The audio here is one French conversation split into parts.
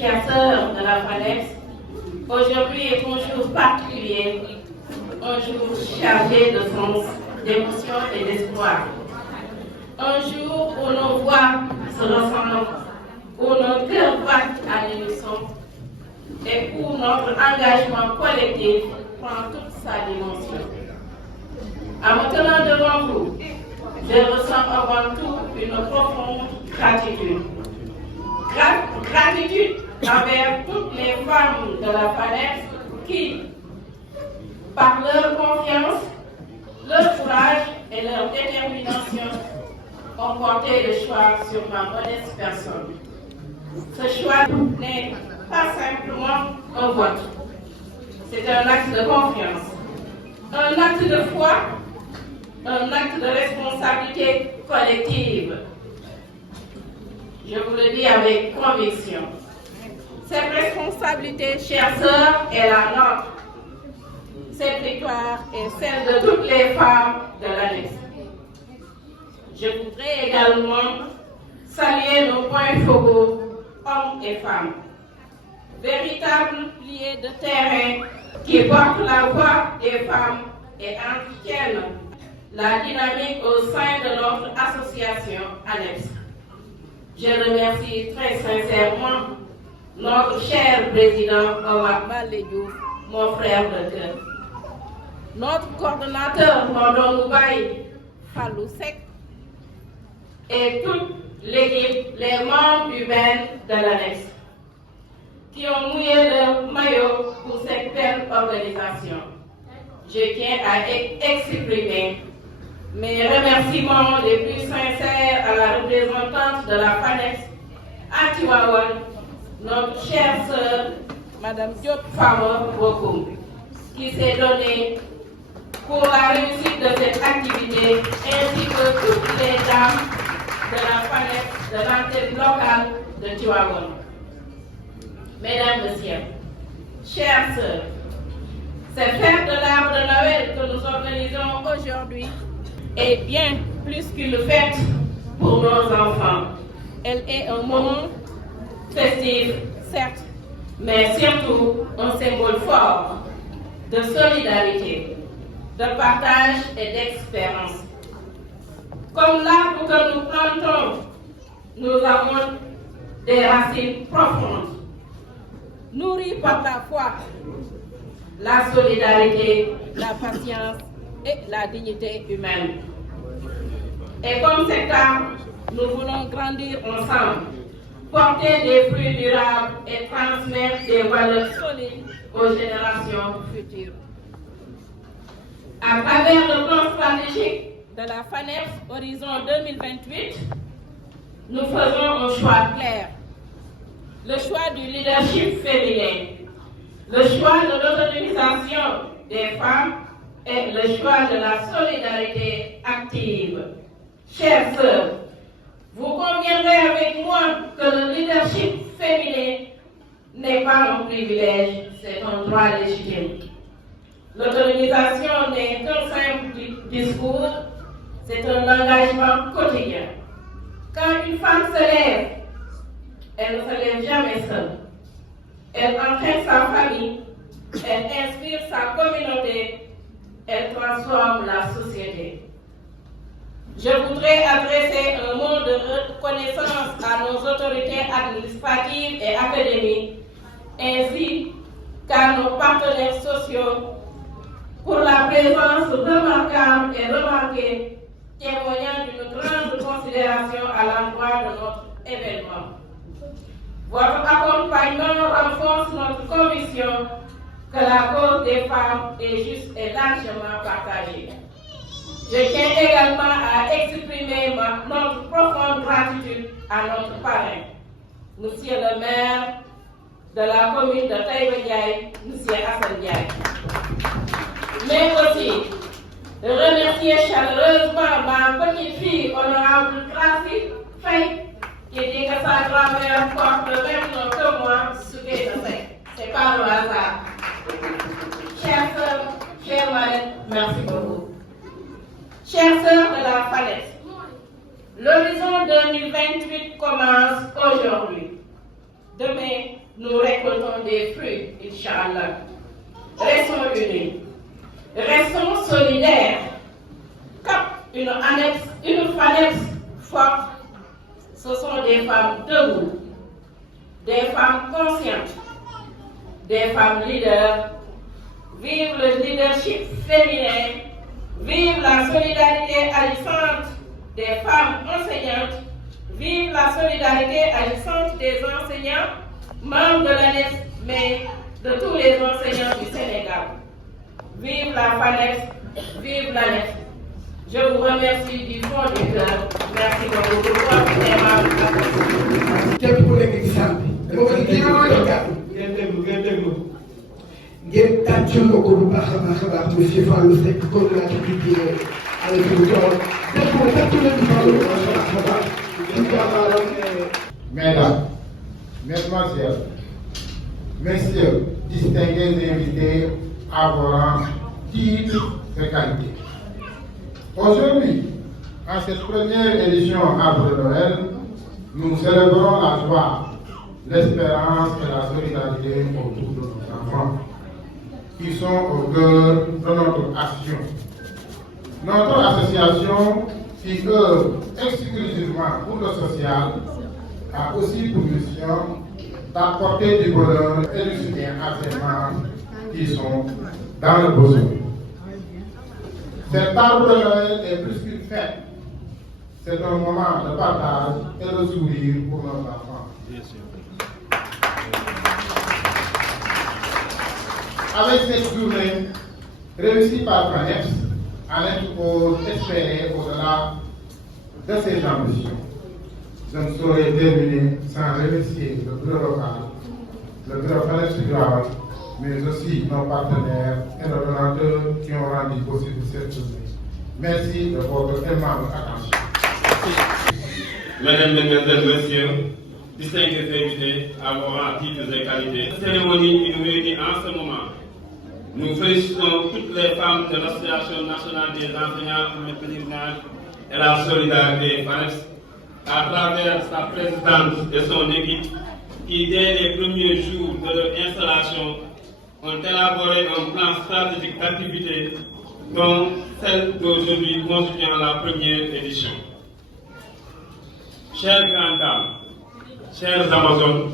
chères sœurs de la FANEPS, aujourd'hui est un jour particulier, un jour chargé de sens, d'émotion et d'espoir. Un jour où nos voix se ressemblent, où nos cœurs battent à l'unisson et où notre engagement collectif prend toute sa dimension. En me tenant devant vous, je ressens avant tout une profonde gratitude. Gratitude envers toutes les femmes de la FANEPS qui, par leur confiance, leur courage et leur détermination, ont porté le choix sur ma modeste personne. Ce choix n'est pas simplement un vote, c'est un acte de confiance, un acte de foi, un acte de responsabilité collective. Je vous le dis avec conviction. Cette responsabilité, chères sœurs, est la nôtre. Cette victoire est celle de toutes les femmes de l'ANEX. Je voudrais également saluer nos points focaux, hommes et femmes, véritables piliers de terrain qui portent la voix des femmes et entretiennent la dynamique au sein de notre association ANEX. Je remercie très sincèrement notre cher président Omar Balédiouf, mon frère de cœur, notre coordonnateur Mordon Moubaye Fallou Sek et toute l'équipe, les membres humains de l'ANEX, qui ont mouillé le maillot pour cette belle organisation. Je tiens à exprimer mes remerciements les plus sincères à la représentante de la FANEX à Tivaouane, notre chère sœur, Madame Diop Fama Bokoum, qui s'est donnée pour la réussite de cette activité, ainsi que toutes les dames de la FANEX de l'antenne locale de Tivaouane. Mesdames, Messieurs, chères sœurs, cette fête de l'arbre de Noël que nous organisons aujourd'hui est bien plus qu'une fête pour nos enfants. Elle est un moment festif, certes, mais surtout un symbole fort de solidarité, de partage et d'espérance. Comme l'arbre que nous plantons, nous avons des racines profondes, nourries par la foi, la solidarité, la patience et la dignité humaine. Et comme cet arbre, nous voulons grandir ensemble, porter des fruits durables et transmettre des valeurs solides aux générations futures. À travers le plan stratégique de la FANEPS Horizon 2028, nous faisons un choix clair. Le choix du leadership féminin, le choix de l'autonomisation des femmes et le choix de la solidarité active. Chères sœurs, vous conviendrez avec moi que le leadership féminin n'est pas un privilège, c'est un droit légitime. L'autonomisation n'est qu'un simple discours, c'est un engagement quotidien. Quand une femme se lève, elle ne se lève jamais seule. Elle entraîne sa famille, elle inspire sa communauté, elle transforme la société. Je voudrais adresser un mot de reconnaissance à nos autorités administratives et académiques, ainsi qu'à nos partenaires sociaux, pour la présence remarquable et remarquée, témoignant d'une grande considération à l'endroit de notre événement. Votre accompagnement renforce notre conviction que la cause des femmes est juste et largement partagée. Je tiens également à exprimer notre profonde gratitude à notre parrain, Monsieur le maire de la commune de Taïba Ndiaye, Monsieur Hassan Ndiaye. Mais aussi de remercier chaleureusement ma petite fille honorable Tracy Faye, qui dit que sa grand-mère porte le même nom que moi, Souké de Faye. C'est pas le hasard. Chères sœurs, chères marraines, merci beaucoup. Chères sœurs de la FANEPS, l'horizon 2028 commence aujourd'hui. Demain, nous récoltons des fruits, Inch'Allah. Restons unis, restons solidaires, cap une FANEPS forte. Ce sont des femmes debout, des femmes conscientes, des femmes leaders. Vive le leadership féminin, vive la solidarité agissante des femmes enseignantes, vive la solidarité agissante des enseignants, membres de l'ANES, mais de tous les enseignants du Sénégal. Vive la FANEPS, vive l'ANES. Je vous remercie du fond du cœur. Merci beaucoup pour votre aimable attention. ngeen tàccul ma ko bu baax a baax a baax monsieur Fallou Seck coordonnateur du à l'agriculture def ko tàccul leen Fallou baax a baax. Mesdames, Mesdemoiselles, Messieurs, distingués invités à vos rangs, titres et qualités. Aujourd'hui, en cette première édition Arbre de Noël, nous célébrons la joie, l'espérance et la solidarité autour de nos enfants, qui sont au cœur de notre action. Notre association, qui œuvre exclusivement pour le social, a aussi pour mission d'apporter du bonheur et du soutien à ces membres qui sont dans le besoin. Cet arbre de Noël est plus qu'une fête. C'est un moment de partage et de sourire pour nos enfants. Avec cette journée réussie par FANEPS, Annette ose espérer au-delà de ses ambitions. Je ne saurais terminer sans remercier le bureau local, le bureau FANEPS du Havre, mais aussi nos partenaires et nos donateurs qui ont rendu possible cette journée. Merci de votre aimable attention. Mesdames, Mesdemoiselles, Messieurs, distingués invités à vos rangs, titres et qualités, cette cérémonie qui nous réunit en ce moment. Nous félicitons toutes les femmes de l'Association nationale des enseignants pour le pèlerinage et la solidarité FANEPS à travers sa présidente et son équipe qui, dès les premiers jours de leur installation, ont élaboré un plan stratégique d'activité dont celle d'aujourd'hui constituant la première édition. Chères grandes dames, chères Amazones,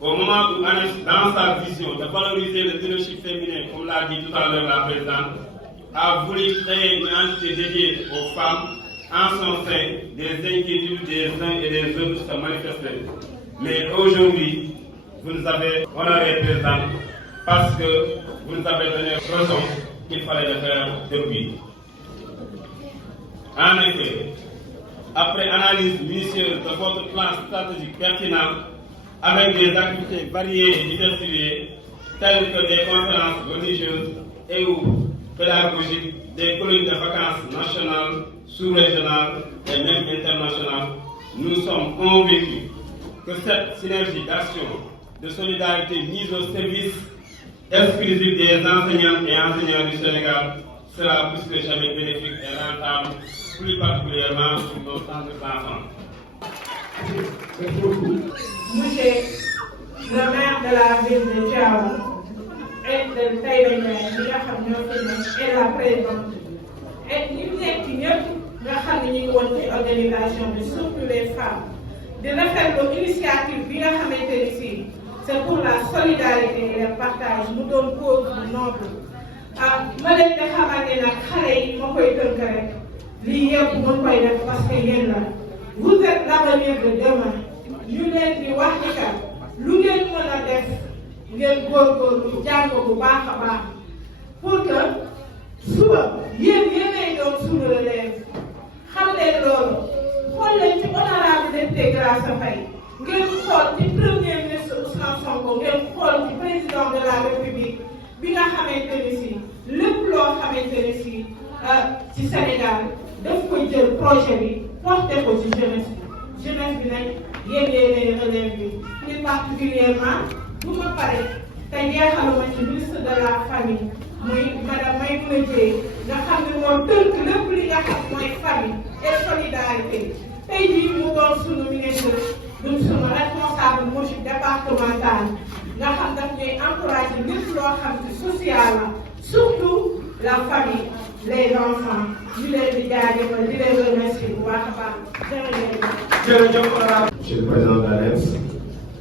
au moment où Annette, dans sa vision de valoriser le leadership féminin, comme l'a dit tout à l'heure la présidente, a voulu créer une entité dédiée aux femmes, en son sein, des inquiétudes des uns et des autres se manifestaient. Mais aujourd'hui, vous nous avez honoré, présidente, parce que vous nous avez donné raison qu'il fallait le faire depuis. En effet, après analyse minutieuse de votre plan stratégique pertinent, avec des activités variées et diversifiées, telles que des conférences religieuses et ou pédagogiques, des colonies de vacances nationales, sous-régionales et même internationales, nous sommes convaincus que cette synergie d'action, de solidarité mise au service exclusif des enseignants et enseignants du Sénégal sera plus que jamais bénéfique et rentable, plus particulièrement pour nos centres d'enfants. Monsieur le maire de la ville de Tivaouane et de Taïba Ndiaye mi nga xam ñoo fi nekk et la présidente et ñi nekk ñëpp nga xam ne ñu ngi woon ci organisation bi surtout les femmes di rafetlu initiative bi nga xamante ni si c'est pour la solidarité et le partage mu doon cause bu noble ma leen di xamal ne nag xale yi ma koy tënk rek lii yëpp ma koy def parce que yéen la vous êtes l'avenir de demain. ñu leen di wax ni kat lu ngeen mën a def ngeen góorgóorlu jàng bu baax a baax pour que suba yéenay doon suñu relève xam leen loolu xool leen ci honorable député Graça Faye ngeen xool ci premier ministre Ousmane Sonko ngeen xool ci président de la République bi nga xamante ni si lépp loo xamante ni si ci Sénégal daf ko jël projet bi porté ko ci jeunesse bi nag yéen relève bi plus particulièrement bu ma pare te jeexaluma ci ministre de la famille muy madame Maïmouna Dièye nga xam ne moo tënk lépp li nga xam mooy famille et solidarité tey jii mu doon sunu ministre ñun sunu responsable motif départemental nga xam daf ñuy encouragé lépp loo xam ci social la surtout la famille les enfants ñu leen di jaajëfal di leen remercier bu baax a baax jërëjëf. Monsieur le Président de l'ANEPS,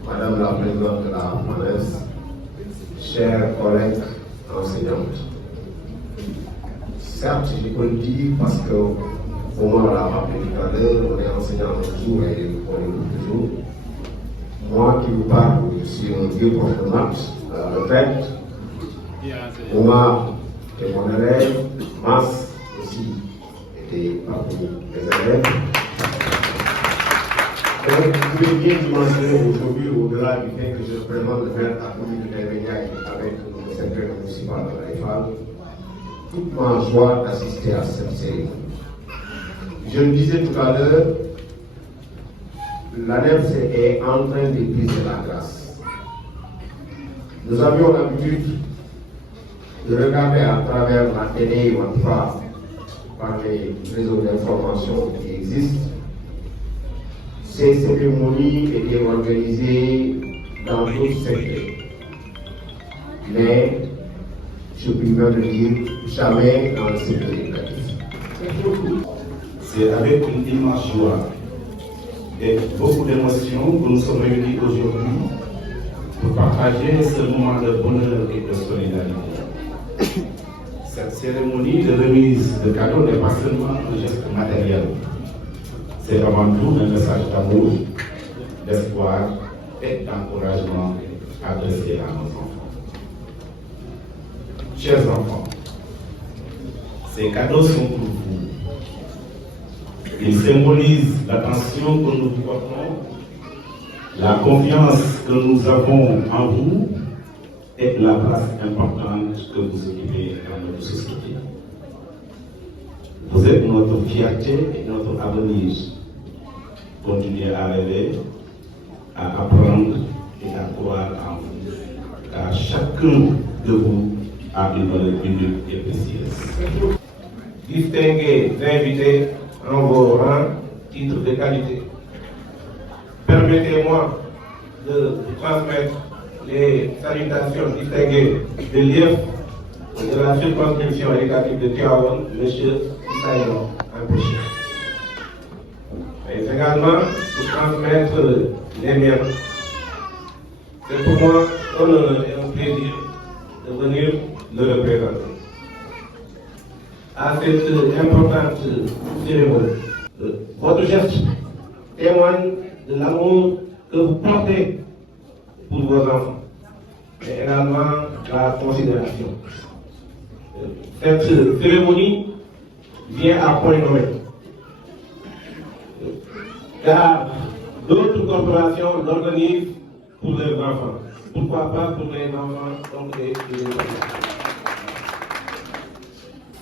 Madame la Présidente de la FONES, chers collègues enseignantes. Certes, je peux le dire parce que, comme on l'a rappelé tout à l'heure, on est enseignant un jour et on est toujours. Moi qui vous parle, je suis un vieux prof de maths à la retraite. Moi et mon élève, Mas aussi, était parmi les élèves. Donc, vous pouvez bien imaginer aujourd'hui, au-delà du fait que je représente le maire à la commune de Taïbéniaï avec le secrétaire municipal de l'AIFAL, toute ma joie d'assister à cette cérémonie. Je le disais tout à l'heure, l'ANEPS est en train de briser la glace. Nous avions l'habitude de regarder à travers la télé ou en tout cas par les réseaux d'information qui existent. Ces cérémonies étaient organisées dans d'autres secteurs. Mais, je puis même le dire, jamais dans le secteur éducatif. C'est avec une immense joie et beaucoup d'émotion que nous sommes réunis aujourd'hui pour partager ce moment de bonheur et de solidarité. Cette cérémonie de remise de cadeaux n'est pas seulement un geste matériel. C'est avant tout un message d'amour, d'espoir et d'encouragement adressé à nos enfants. Chers enfants, ces cadeaux sont pour vous. Ils symbolisent l'attention que nous vous portons, la confiance que nous avons en vous et la place importante que vous occupez dans notre société. Vous êtes notre fierté et notre avenir. Continuez à rêver, à apprendre et à croire en vous, car chacun de vous a une valeur unique et précieuse. Distingués invités en vos rangs, titres de qualité. Permettez-moi de vous transmettre les salutations distinguées de l'IEF de la circonscription éducative de Tivaouane, M. Issaïon Empêché. Et également pour transmettre les miens. C'est pour moi un honneur et un plaisir de venir le représenter. À cette importante cérémonie, votre geste témoigne de l'amour que vous portez pour vos enfants et également la considération. Cette cérémonie vient à point nommé, car d'autres corporations l'organisent pour leurs enfants. Pourquoi pas pour les enfants donc les enfants.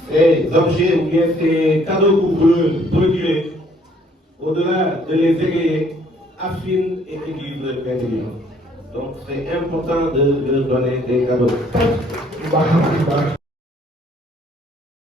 Ces objets ou bien ces cadeaux couvreurs procurés, au-delà de les égayer, affinent et aiguisent leur intelligence. Donc c'est important de leur donner des cadeaux.